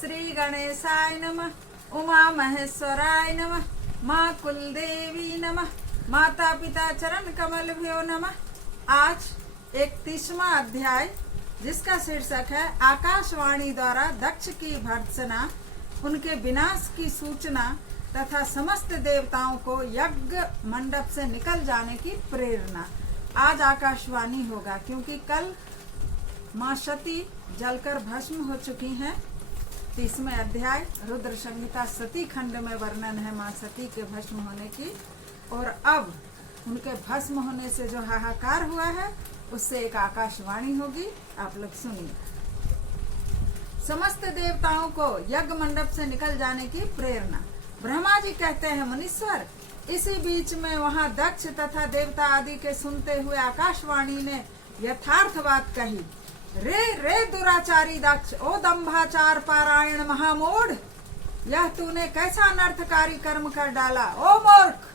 श्री गणेशाय नमः, उमा महेश्वराय नमः, माँ कुलदेवी नमः, माता पिता चरण कमल भ्यो नमः। आज 31वां अध्याय जिसका शीर्षक है आकाशवाणी द्वारा दक्ष की भर्त्सना, उनके विनाश की सूचना तथा समस्त देवताओं को यज्ञ मंडप से निकल जाने की प्रेरणा। आज आकाशवाणी होगा क्योंकि कल माँ सती जलकर भस्म हो चुकी हैं। 30वें अध्याय रुद्र संहिता सती खंड में वर्णन है माँ सती के भस्म होने की, और अब उनके भस्म होने से जो हाहाकार हुआ है उससे एक आकाशवाणी होगी। आप लोग सुनिए। समस्त देवताओं को यज्ञ मंडप से निकल जाने की प्रेरणा। ब्रह्मा जी कहते हैं, मुनीश्वर, इसी बीच में वहां दक्ष तथा देवता आदि के सुनते हुए आकाशवाणी ने यथार्थ बात कही। रे रे दुराचारी दक्ष, ओ दंभाचार पारायण महामूढ़, यह तूने कैसा अनर्थकारी कर्म कर डाला। ओ मूर्ख,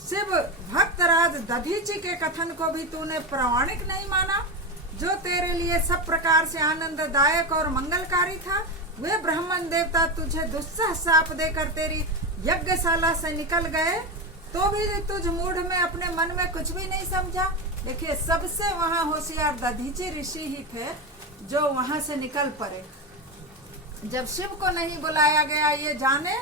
शिव भक्तराज दधीचि के कथन को भी तूने प्रामाणिक नहीं माना, जो तेरे लिए सब प्रकार से आनंददायक और मंगलकारी था। वे ब्राह्मण देवता तुझे दुस्सह शाप देकर तेरी यज्ञशाला से निकल गए, तो भी तुझ मूढ़ में अपने मन में कुछ भी नहीं समझा। देखिए, सबसे वहां होशियार दधीचि ऋषि ही थे जो वहां से निकल पड़े। जब शिव को नहीं बुलाया गया ये जाने,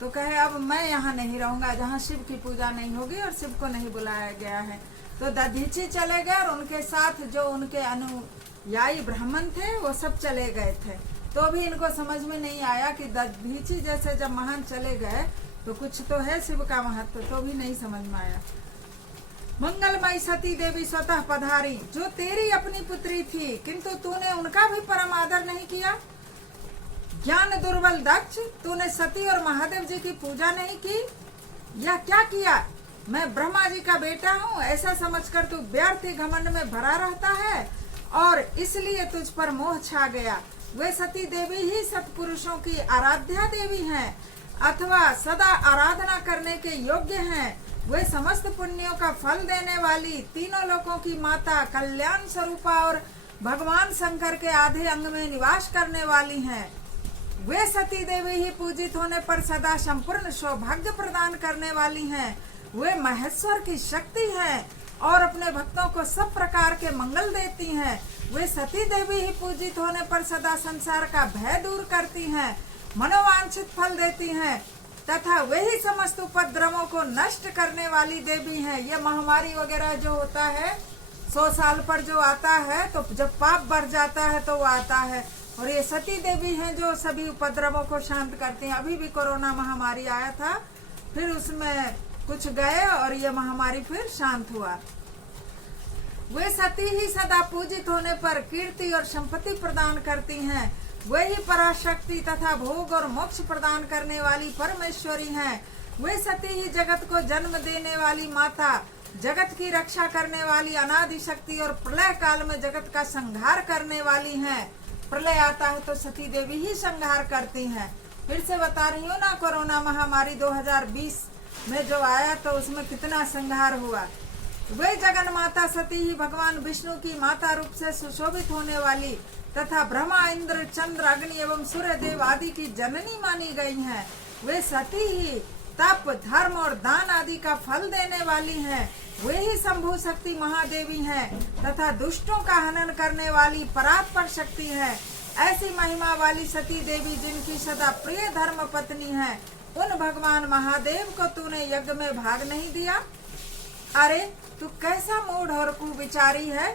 तो कहे अब मैं यहाँ नहीं रहूंगा जहाँ शिव की पूजा नहीं होगी और शिव को नहीं बुलाया गया है। तो दधीचि चले गए और उनके साथ जो उनके अनुयायी ब्राह्मण थे वो सब चले गए थे। तो भी इनको समझ में नहीं आया कि दधीचि जैसे जब महान चले गए तो कुछ तो है शिव का महत्व, तो भी नहीं समझ में आया। मंगलमयी सती देवी स्वतः पधारी, जो तेरी अपनी पुत्री थी, किंतु तूने उनका भी परम आदर नहीं किया। ज्ञान दुर्बल दक्ष, तूने सती और महादेव जी की पूजा नहीं की। यह क्या किया? मैं ब्रह्मा जी का बेटा हूँ ऐसा समझकर तू व्यर्थ घमंड में भरा रहता है और इसलिए तुझ पर मोह छा गया। वे सती देवी ही सत्पुरुषों की आराध्या देवी हैं अथवा सदा आराधना करने के योग्य हैं। वे समस्त पुण्यों का फल देने वाली, तीनों लोकों की माता, कल्याण स्वरूपा और भगवान शंकर के आधे अंग में निवास करने वाली हैं। वे सती देवी ही पूजित होने पर सदा संपूर्ण सौभाग्य प्रदान करने वाली हैं। वे महेश्वर की शक्ति हैं और अपने भक्तों को सब प्रकार के मंगल देती हैं। वे सती देवी ही पूजित होने पर सदा संसार का भय दूर करती हैं, मनोवांछित फल देती हैं तथा वे ही समस्त उपद्रवों को नष्ट करने वाली देवी हैं। ये महामारी वगैरह जो होता है 100 साल पर जो आता है, तो जब पाप बढ़ जाता है तो वो आता है, और ये सती देवी हैं जो सभी उपद्रवों को शांत करती हैं। अभी भी कोरोना महामारी आया था, फिर उसमें कुछ गए और ये महामारी फिर शांत हुआ। वे सती ही सदा पूजित होने पर कीर्ति और संपत्ति प्रदान करती हैं। वे ही पराशक्ति तथा भोग और मोक्ष प्रदान करने वाली परमेश्वरी हैं। वे सती ही जगत को जन्म देने वाली माता, जगत की रक्षा करने वाली अनादि शक्ति और प्रलय काल में जगत का संहार करने वाली हैं। प्रलय आता है तो सती देवी ही संहार करती हैं। फिर से बता रही हूँ ना, कोरोना महामारी 2020 में जो आया तो उसमें कितना संहार हुआ। वे जगन माता सती ही भगवान विष्णु की माता रूप से सुशोभित होने वाली तथा ब्रह्मा, इंद्र, चंद्र, अग्नि एवं सूर्य देव आदि की जननी मानी गई हैं। वे सती ही तप, धर्म और दान आदि का फल देने वाली हैं। वे ही शंभु शक्ति महादेवी हैं तथा दुष्टों का हनन करने वाली परात्पर शक्ति है। ऐसी महिमा वाली सती देवी जिनकी सदा प्रिय धर्म पत्नी है, उन भगवान महादेव को तूने यज्ञ में भाग नहीं दिया। अरे तू कैसा मूढ़ और कुविचारी है।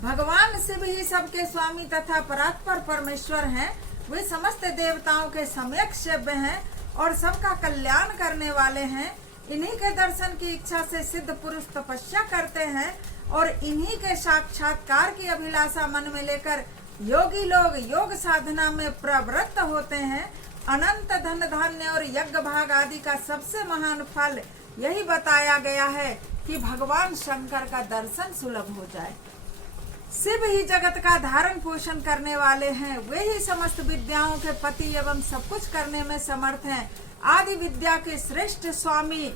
भगवान शिव ही सबके स्वामी तथा परात्पर परमेश्वर हैं। वे समस्त देवताओं के सम्यक सेव्य हैं और सबका कल्याण करने वाले हैं। इन्हीं के दर्शन की इच्छा से सिद्ध पुरुष तपस्या करते हैं और इन्हीं के साक्षात्कार की अभिलाषा मन में लेकर योगी लोग योग साधना में प्रवृत्त होते हैं। अनंत धन धान्य और यज्ञ भाग आदि का सबसे महान फल यही बताया गया है कि भगवान शंकर का दर्शन सुलभ हो जाए। शिव ही जगत का धारण पोषण करने वाले हैं। वे ही समस्त विद्याओं के पति एवं सब कुछ करने में समर्थ हैं। आदि विद्या के श्रेष्ठ स्वामी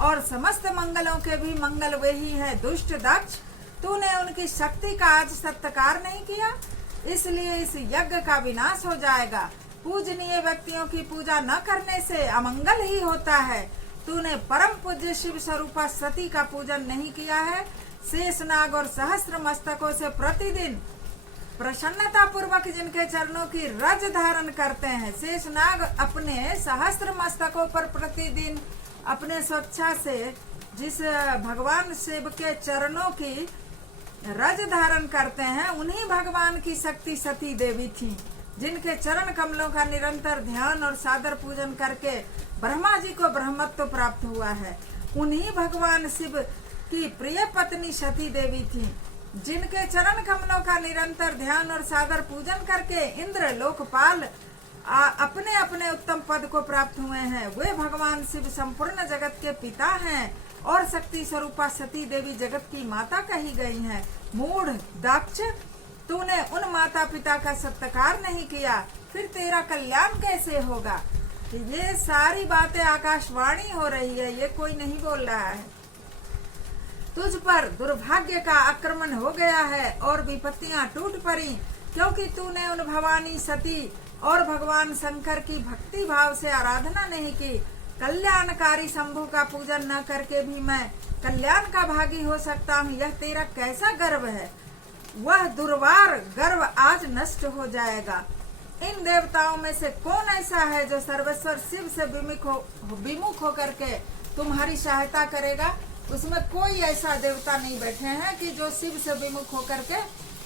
और समस्त मंगलों के भी मंगल वे ही है। दुष्ट दक्ष, तूने उनकी शक्ति का आज सत्कार नहीं किया, इसलिए इस यज्ञ का विनाश हो जाएगा। पूजनीय व्यक्तियों की पूजा न करने से अमंगल ही होता है। तूने परम पूज्य शिव स्वरूपा सती का पूजन नहीं किया है। शेषनाग और सहस्त्र मस्तकों से प्रतिदिन प्रसन्नता पूर्वक जिनके चरणों की रज धारण करते हैं, शेषनाग अपने सहस्त्र मस्तकों पर प्रतिदिन अपने स्वेच्छा से जिस भगवान शिव के चरणों की रज धारण करते हैं, उन्हीं भगवान की शक्ति सती देवी थी, जिनके चरण कमलों का निरंतर ध्यान और सादर पूजन करके ब्रह्मा जी को ब्रह्मत्व प्राप्त हुआ है। उन्हीं भगवान शिव की प्रिय पत्नी सती देवी थी, जिनके चरण कमलों का निरंतर ध्यान और सादर पूजन करके इंद्र लोकपाल अपने अपने उत्तम पद को प्राप्त हुए हैं। वे भगवान शिव संपूर्ण जगत के पिता हैं और शक्ति स्वरूपा सती देवी जगत की माता कही गई हैं। मूढ़ दक्ष, तूने उन माता पिता का सत्कार नहीं किया, फिर तेरा कल्याण कैसे होगा। ये सारी बातें आकाशवाणी हो रही है, ये कोई नहीं बोल रहा है। तुझ पर दुर्भाग्य का आक्रमण हो गया है और विपत्तियां टूट पड़ी, क्योंकि तूने उन भवानी सती और भगवान शंकर की भक्ति भाव से आराधना नहीं की। कल्याणकारी शंभु का पूजन न करके भी मैं कल्याण का भागी हो सकता हूँ, यह तेरा कैसा गर्व है। वह दुर्वार गर्व आज नष्ट हो जाएगा। इन देवताओं में से कौन ऐसा है जो सर्वेश्वर शिव से विमुख होकर के तुम्हारी सहायता करेगा। उसमें कोई ऐसा देवता नहीं बैठे हैं कि जो शिव से विमुख होकर के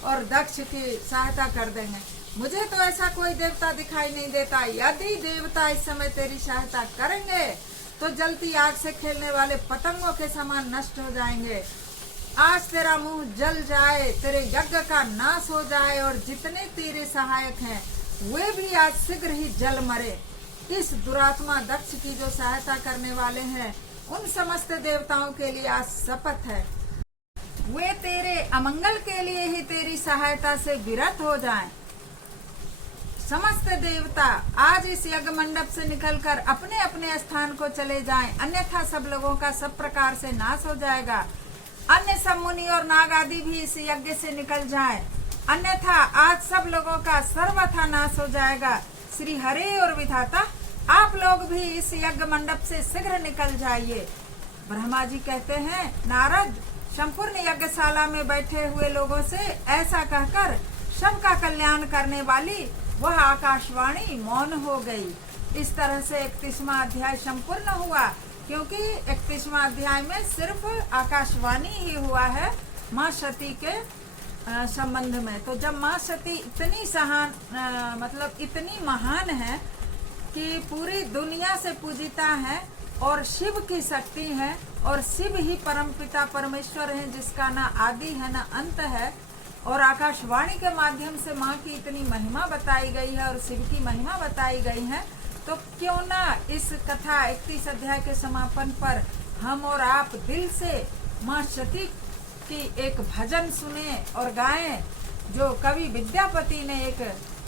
और दक्ष की सहायता कर देंगे। मुझे तो ऐसा कोई देवता दिखाई नहीं देता। यदि देवता इस समय तेरी सहायता करेंगे तो जलती आग से खेलने वाले पतंगों के समान नष्ट हो जाएंगे। आज तेरा मुंह जल जाए, तेरे यज्ञ का नाश हो जाए और जितने तेरे सहायक हैं वे भी आज शीघ्र ही जल मरे। इस दुरात्मा दक्ष की जो सहायता करने वाले हैं उन समस्त देवताओं के लिए आज शपथ है, वे तेरे अमंगल के लिए ही तेरी सहायता से विरत हो जाएं। समस्त देवता आज इस यज्ञ मंडप से निकलकर अपने अपने स्थान को चले जाएं, अन्यथा सब लोगों का सब प्रकार से नाश हो जाएगा। अन्य सब मुनि और नाग आदि भी इस यज्ञ से निकल जाएं, अन्यथा आज सब लोगों का सर्वथा नाश हो जाएगा। श्री हरे और विधाता, आप लोग भी इस यज्ञ मंडप से शीघ्र निकल जाइए। ब्रह्मा जी कहते हैं, नारद, संपूर्ण यज्ञशाला में बैठे हुए लोगों से ऐसा कहकर सबका कल्याण करने वाली वह आकाशवाणी मौन हो गई। इस तरह से 31वां अध्याय संपूर्ण हुआ, क्योंकि 31वां अध्याय में सिर्फ आकाशवाणी ही हुआ है माँ सती के संबंध में। तो जब माँ सती इतनी इतनी महान है कि पूरी दुनिया से पूजिता है और शिव की शक्ति है, और शिव ही परमपिता परमेश्वर है, जिसका ना आदि है ना अंत है, और आकाशवाणी के माध्यम से माँ की इतनी महिमा बताई गई है और शिव की महिमा बताई गई है, तो क्यों ना इस कथा 31 अध्याय के समापन पर हम और आप दिल से माँ सती की एक भजन सुने और गाएं, जो कवि विद्यापति ने एक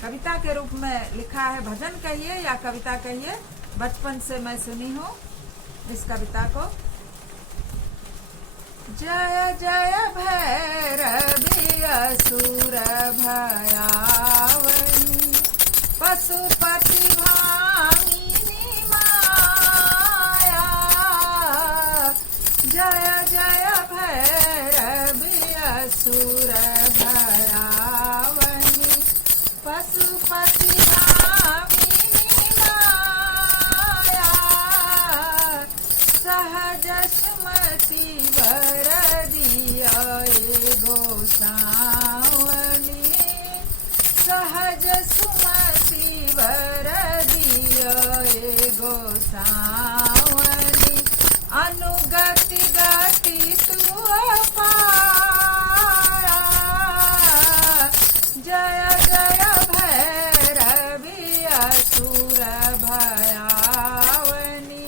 कविता के रूप में लिखा है। भजन कहिए या कविता कहिए, बचपन से मैं सुनी हूँ इस कविता को। जय जय भैरवी असुर भयावनी, पशुपति भामिनी माया। जय जय भैरवी असुर भयावनी, पशुपति भामिनी माया। सहज सुमति वरदिया गोसावनी, सहज सुमति वरदिया गोसावनी। अनुगति गति तू पाया। जय जय भैरवी असुर भयावनी,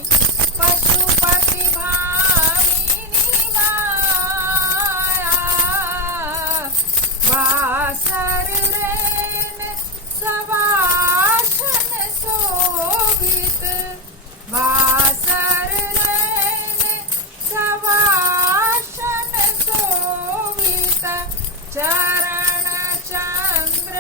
पशुपति भामिनी माया। वासर रेन सवासन शोभित, वासर रेन सवासन शोभित। चरण चंद्र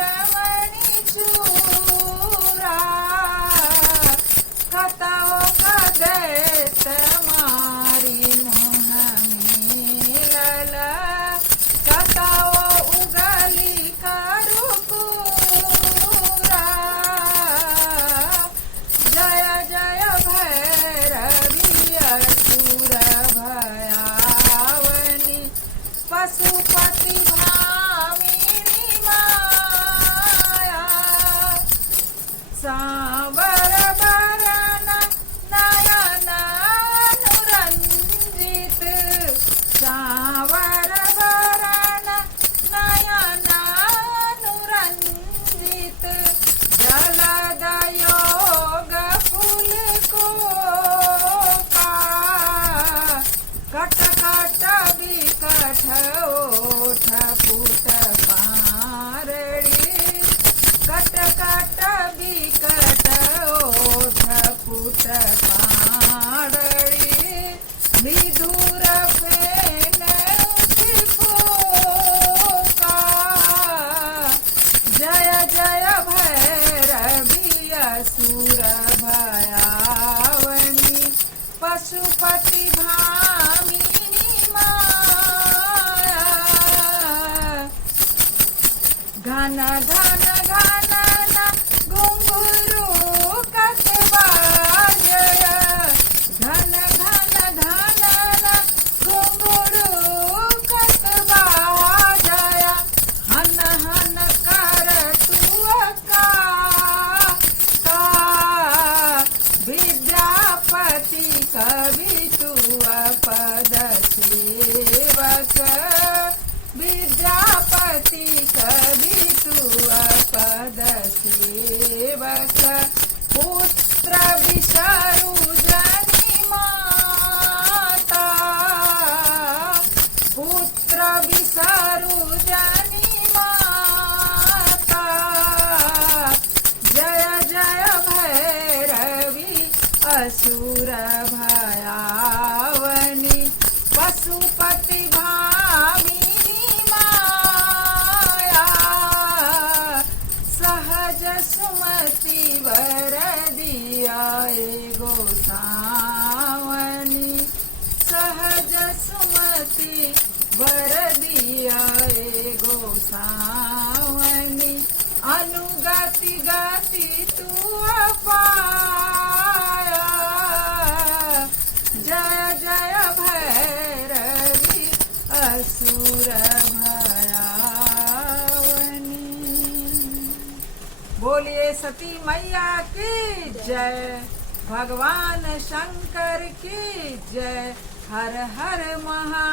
पाड़ड़ी विदुर फेन फूका जय जय भैरवी असुर भयावनी पशुपति भामिनी माया घन घन घन घुंघरू कतबा जय घन घन घन घुंघरू कतबा जय हन हन कर तुअका विद्यापति कवि तुअ पद सेवक विद्यापति कवि तुअ पद सेवक पुत्र विषरु जनि माता पुत्र विषरु जनि माता जय जय भैरवी असुर भयावनी पशुपति भामिनी माया सहज सुमति वर दिया गोसावनी सहज सुमति वर दिया गोसावनी अनुगति गति तू पाया जय जय भैरवी असुर भयावनी। बोलिए सती मैया की जय, भगवान शंकर की जय, हर हर महा